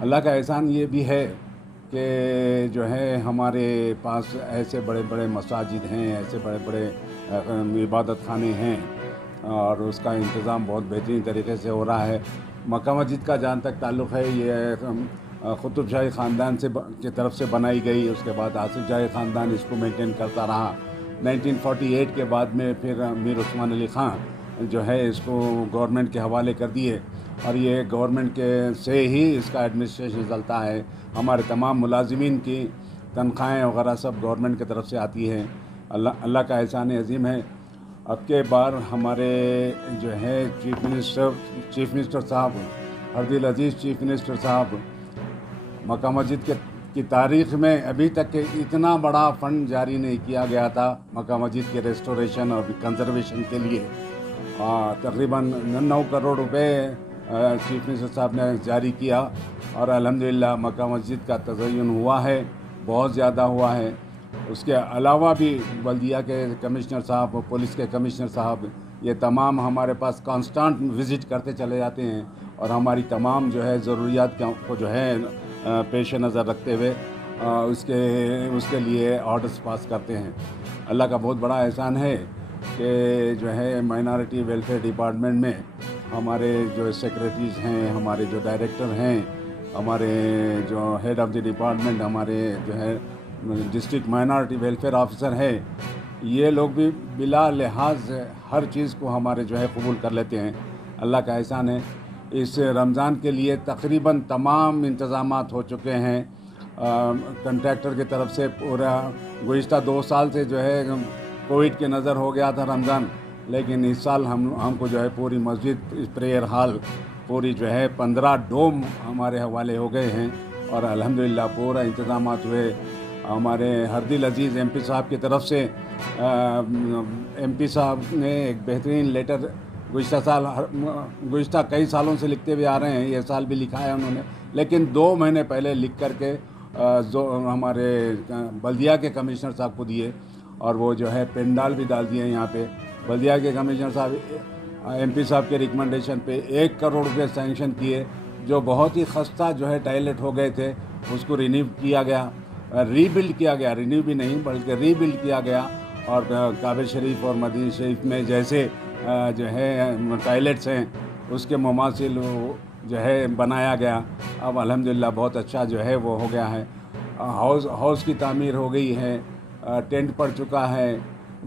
اللہ کا احسان یہ بھی ہے کہ جو ہے ہمارے پاس ایسے بڑے بڑے مساجد ہیں، ایسے بڑے بڑے عبادت خانے ہیں، اور اس کا انتظام بہت بہترین طریقے سے ہو رہا ہے۔ مکہ مسجد کا جہاں تک تعلق ہے، یہ قطب شاہی خاندان کی طرف سے بنائی گئی، اس کے بعد آصف جاہی خاندان اس کو مینٹین کرتا رہا۔ 1948 کے بعد میں پھر میر عثمان علی خان جو ہے اس کو گورنمنٹ کے حوالے کر دیے، اور یہ گورنمنٹ کے سے ہی اس کا ایڈمنسٹریشن چلتا ہے۔ ہمارے تمام ملازمین کی تنخواہیں وغیرہ سب گورنمنٹ کی طرف سے آتی ہیں۔ اللہ کا احسان عظیم ہے۔ اب کے بار ہمارے جو ہے چیف منسٹر صاحب، عبدالعزیز چیف منسٹر صاحب، مکہ مسجد کی تاریخ میں ابھی تک اتنا بڑا فنڈ جاری نہیں کیا گیا تھا مکہ مسجد کے ریسٹوریشن اور کنزرویشن کے لیے۔ تقریباً 9 کروڑ روپے چیف منسٹر صاحب نے جاری کیا، اور الحمدللہ مکہ مسجد کا تزئین ہوا ہے، بہت زیادہ ہوا ہے۔ اس کے علاوہ بھی بلدیہ کے کمشنر صاحب، پولیس کے کمشنر صاحب، یہ تمام ہمارے پاس کانسٹانٹ وزٹ کرتے چلے جاتے ہیں، اور ہماری تمام جو ہے ضروریات کو جو ہے پیش نظر رکھتے ہوئے اس کے لیے آرڈرز پاس کرتے ہیں۔ اللہ کا بہت بڑا احسان ہے کہ جو ہے مائنارٹی ویلفیئر ڈپارٹمنٹ میں ہمارے جو سیکریٹریز ہیں، ہمارے جو ڈائریکٹر ہیں، ہمارے جو ہیڈ آف دی ڈپارٹمنٹ، ہمارے جو ہے ڈسٹرکٹ مائنارٹی ویلفیئر آفیسر ہے، یہ لوگ بھی بلا لحاظ ہر چیز کو ہمارے جو ہے قبول کر لیتے ہیں۔ اللہ کا احسان ہے۔ اس رمضان کے لیے تقریباً تمام انتظامات ہو چکے ہیں کنٹریکٹر کی طرف سے۔ پورا گزشتہ 2 سال سے جو ہے کووڈ کے نظر ہو گیا تھا رمضان، لیکن اس سال ہم کو جو ہے پوری مسجد، پریئر ہال پوری جو ہے 15 ڈوم ہمارے حوالے ہو گئے ہیں، اور الحمدللہ پورا انتظامات ہوئے۔ ہمارے ہردل عزیز ایم پی صاحب کی طرف سے ایم پی صاحب نے ایک بہترین لیٹر گزشتہ کئی سالوں سے لکھتے ہوئے آ رہے ہیں، یہ سال بھی لکھا ہے انہوں نے، لیکن 2 مہینے پہلے لکھ کر کے ہمارے بلدیہ کے کمشنر صاحب کو دیے، اور وہ جو ہے پنڈال بھی ڈال دیے یہاں پہ۔ بلدیہ کے کمشنر صاحب ایم پی صاحب کے ریکمنڈیشن پہ 1 کروڑ روپے سینکشن کیے، جو بہت ہی خستہ جو ہے ٹائلٹ ہو گئے تھے، اس کو رینیو کیا گیا، ری بلڈ کیا گیا، رینیو بھی نہیں بلکہ ری بلڈ کیا گیا، اور کعبہ شریف اور مدینہ شریف میں جیسے جو ہے ٹائلٹس ہیں اس کے مماثل جو ہے بنایا گیا۔ اب الحمدللہ بہت اچھا جو ہے وہ ہو گیا ہے۔ ہاؤس کی تعمیر ہو گئی ہے، ٹینٹ پڑ چکا ہے،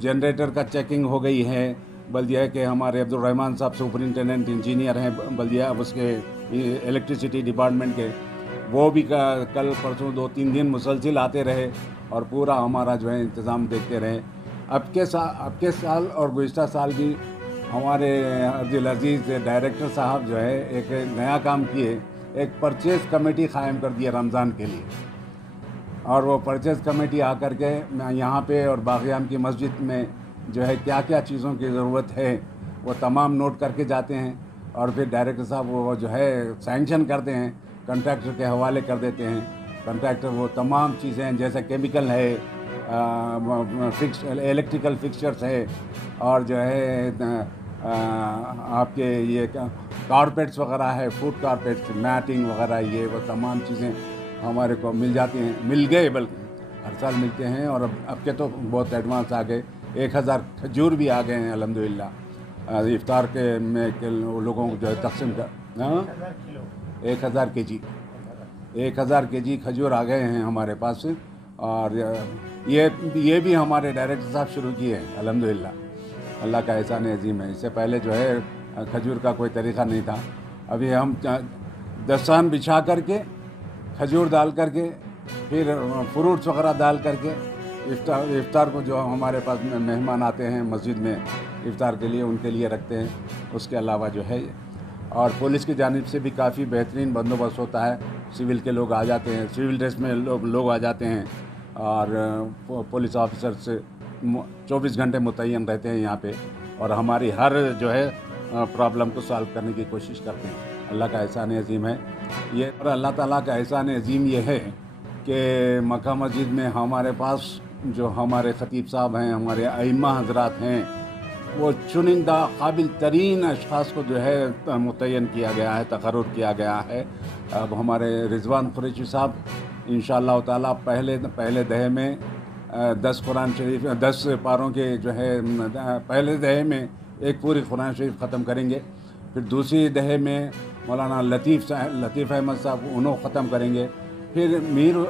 جنریٹر کا چیکنگ ہو گئی ہے۔ بلدیہ کے ہمارے عبدالرحمن صاحب سپرنٹینڈنٹ انجینئر ہیں بلدیہ اس کے الیکٹریسٹی ڈپارٹمنٹ کے، وہ بھی کل پرسوں 2-3 دن مسلسل آتے رہے، اور پورا ہمارا جو ہے انتظام دیکھتے رہے۔ اب کے سال اور گزشتہ سال بھی ہمارے عبدالعزیز ڈائریکٹر صاحب جو ہے ایک نیا کام کیے، ایک پرچیز کمیٹی قائم کر دی ہے رمضان کے لیے، اور وہ پرچیز کمیٹی آ کر کے یہاں پہ اور باغیان کی مسجد میں جو ہے کیا کیا چیزوں کی ضرورت ہے وہ تمام نوٹ کر کے جاتے ہیں، اور پھر ڈائریکٹر صاحب وہ جو ہے سینکشن کرتے ہیں، کنٹریکٹر کے حوالے کر دیتے ہیں۔ کنٹریکٹر وہ تمام چیزیں جیسے کیمیکل ہے، الیکٹریکل فکسچرز ہے، اور جو ہے آپ کے یہ کارپیٹس وغیرہ ہے، فوڈ کارپیٹس، میٹنگ وغیرہ، یہ وہ تمام چیزیں ہمارے کو مل جاتی ہیں، مل گئے بلکہ ہر سال ملتے ہیں، اور اب کے تو بہت ایڈوانس آ گئے۔ 1000 کھجور بھی آ گئے ہیں الحمدللہ، افطار کے میں لوگوں کو جو ہے تقسیم کر 1000 کے جی 1000 کے جی کھجور آ گئے ہیں ہمارے پاس، اور یہ بھی ہمارے ڈائریکٹر صاحب شروع کیے ہیں الحمدللہ۔ اللہ کا احسان عظیم ہے۔ اس سے پہلے جو ہے کھجور کا کوئی طریقہ نہیں تھا، ابھی ہم دستان بچھا کر کے کھجور ڈال کر کے پھر فروٹس وغیرہ ڈال کر کے افطار کو جو ہمارے پاس مہمان آتے ہیں مسجد میں افطار کے لیے ان کے لیے رکھتے ہیں۔ اس کے علاوہ جو ہے اور پولیس کی جانب سے بھی کافی بہترین بندوبست ہوتا ہے، سول کے لوگ آ جاتے ہیں، سول ڈریس میں لوگ آ جاتے ہیں، اور پولیس آفیسر سے 24 گھنٹے متعین رہتے ہیں یہاں پہ، اور ہماری ہر جو ہے پرابلم کو سالو کرنے کی کوشش کرتے ہیں۔ اللہ کا احسان عظیم ہے یہ، اور اللہ تعالیٰ کا احسان عظیم یہ ہے کہ مکہ مسجد میں ہمارے پاس جو ہمارے خطیب صاحب ہیں، ہمارے ائمہ حضرات ہیں، وہ چنندہ قابل ترین اشخاص کو جو ہے متعین کیا گیا ہے، تقرر کیا گیا ہے۔ اب ہمارے رضوان قریشی صاحب انشاءاللہ تعالیٰ پہلے دہے میں 10 قرآن شریف 10 پاروں کے جو ہے پہلے دہے میں ایک پوری قرآن شریف ختم کریں گے، پھر دوسری دہے میں مولانا لطیف احمد صاحب انہوں ختم کریں گے، پھر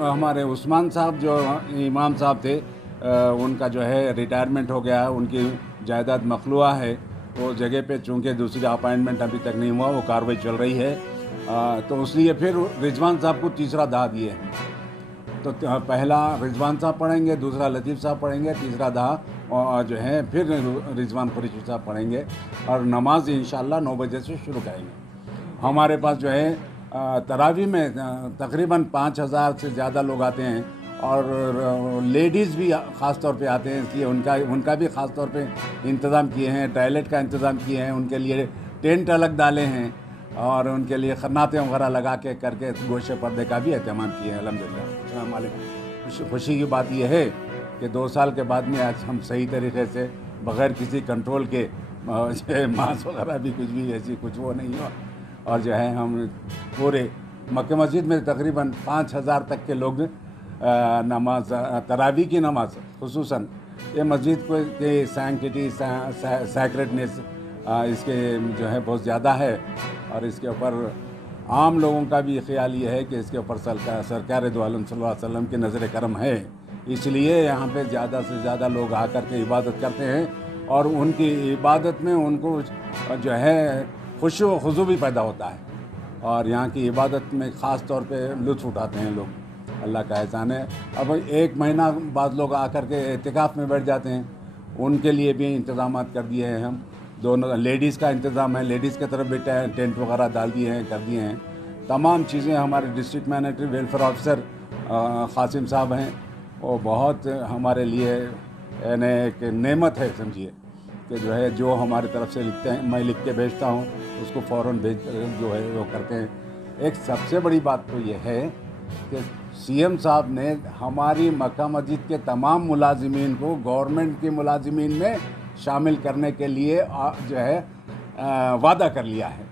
ہمارے عثمان صاحب جو امام صاحب تھے ان کا جو ہے ریٹائرمنٹ ہو گیا ہے، ان کی جائیداد مخلوعہ ہے، وہ جگہ پہ چونکہ دوسری اپائنٹمنٹ ابھی تک نہیں ہوا، وہ کارروائی چل رہی ہے، تو اس لیے پھر رضوان صاحب کو تیسرا دہا دیے ہیں۔ تو پہلا رضوان صاحب پڑھیں گے، دوسرا لطیف صاحب پڑھیں گے، تیسرا دہا جو ہے پھر رضوان قریشی صاحب پڑھیں گے، اور نماز انشاءاللہ 9 بجے سے شروع کریں گے۔ ہمارے پاس جو ہے تراویح میں تقریباً 5000 سے زیادہ لوگ آتے ہیں، اور لیڈیز بھی خاص طور پہ آتے ہیں، اس لیے ان کا بھی خاص طور پہ انتظام کیے ہیں، ٹوائلٹ کا انتظام کیے ہیں، ان کے لیے ٹینٹ الگ ڈالے ہیں، اور ان کے لیے خناتیں وغیرہ لگا کے کر کے گوشے پردے کا بھی اہتمام کیے ہیں الحمدللہ۔ السلام علیکم۔ خوشی کی بات یہ ہے کہ 2 سال کے بعد میں آج ہم صحیح طریقے سے بغیر کسی کنٹرول کے ماس وغیرہ بھی کچھ بھی ایسی کچھ وہ نہیں ہوا، اور جو ہے ہم پورے مکہ مسجد میں تقریباً 5000 تک کے لوگ نماز تراویح کی نماز، خصوصاً یہ مسجد کو کی سینکٹی سیکریٹنیس اس کے جو ہے بہت زیادہ ہے، اور اس کے اوپر عام لوگوں کا بھی خیال یہ ہے کہ اس کے اوپر سرکار دو عالم صلی اللہ علیہ وسلم کی نظر کرم ہے، اس لیے یہاں پہ زیادہ سے زیادہ لوگ آ کر کے عبادت کرتے ہیں، اور ان کی عبادت میں ان کو جو ہے خشوع و خضوع بھی پیدا ہوتا ہے، اور یہاں کی عبادت میں خاص طور پہ لطف اٹھاتے ہیں لوگ۔ اللہ کا احسان ہے۔ اب 1 مہینہ بعد لوگ آ کر کے اعتکاف میں بیٹھ جاتے ہیں، ان کے لیے بھی انتظامات کر دیے ہیں ہم، دونوں لیڈیز کا انتظام ہے، لیڈیز کی طرف بھی ٹینٹ وغیرہ ڈال دیے ہیں، کر دیے ہیں، تمام چیزیں ہمارے ڈسٹرکٹ مینیٹری ویلفیئر آفیسر قاسم صاحب ہیں، وہ بہت ہمارے لیے یعنی ایک نعمت ہے سمجھیے، کہ جو ہے جو ہماری طرف سے لکھتے ہیں، میں لکھ کے بھیجتا ہوں، اس کو فوراً بھیج جو ہے وہ کرتے ہیں۔ ایک سب سے بڑی بات تو یہ ہے کہ سی ایم صاحب نے ہماری مکہ مسجد کے تمام ملازمین کو گورنمنٹ کے ملازمین میں شامل کرنے کے لیے جو ہے وعدہ کر لیا ہے،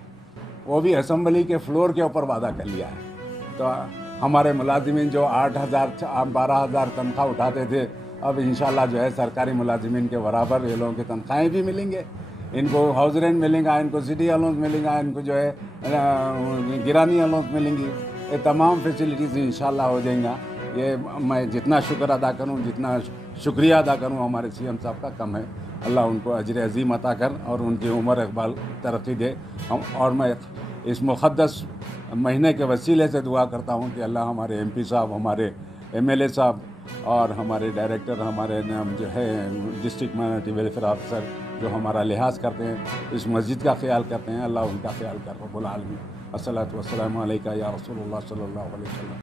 وہ بھی اسمبلی کے فلور کے اوپر وعدہ کر لیا ہے۔ تو ہمارے ملازمین جو 8000 12000 تنخواہ اٹھاتے تھے، اب انشاءاللہ جو ہے سرکاری ملازمین کے برابر یہ لوگوں کی تنخواہیں بھی ملیں گے، ان کو ہاؤس رینٹ ملیں گا، ان کو سٹی الاؤنس ملیں گا، ان کو جو ہے گرانی الاؤنس ملیں گی، یہ تمام فیسلٹیز انشاءاللہ ہو جائیں گا۔ یہ میں جتنا شکر ادا کروں، جتنا شکریہ ادا کروں ہمارے سی ایم صاحب کا کم ہے۔ اللہ ان کو اجر عظیم عطا کر اور ان کی عمر اقبال ترقی دے، اور میں اس مقدس مہینے کے وسیلے سے دعا کرتا ہوں کہ اللہ ہمارے ایم پی صاحب، ہمارے ایم ایل اے صاحب اور ہمارے ڈائریکٹر، ہمارے جو ہے ڈسٹرکٹ مائنورٹی ویلفیئر آفیسر جو ہمارا لحاظ کرتے ہیں، اس مسجد کا خیال کرتے ہیں، اللہ ان کا خیال کر رب العالمین۔ الصلاۃ والسلام علیکہ یا رسول اللہ صلی اللہ علیہ وسلم۔